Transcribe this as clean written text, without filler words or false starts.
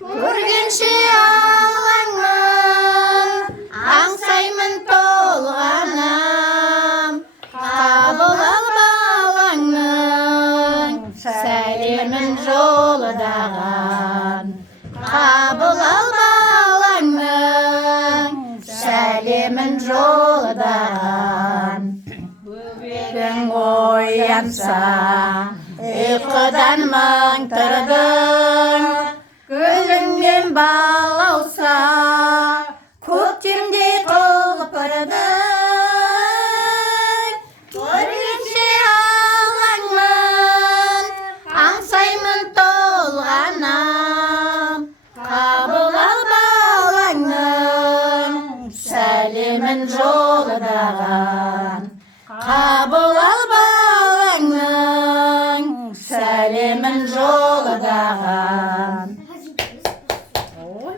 Көргенше алаңнан аңсаймын толғанам, қабыл ал балаңның сәлемін жолдаған. Қабыл ал балаңның сәлемін жолдаған. Бөбегің оянса, ұйқыдан мың тұрдың, гүліңнен бал ауса, көктемдей құлпырдың. Көргенше алаңмын, аңсаймын толғанам, қабыл ал балаңның сәлемін жолдаған. Қабыл ал балаңның сәлемін жолдаған. Ой,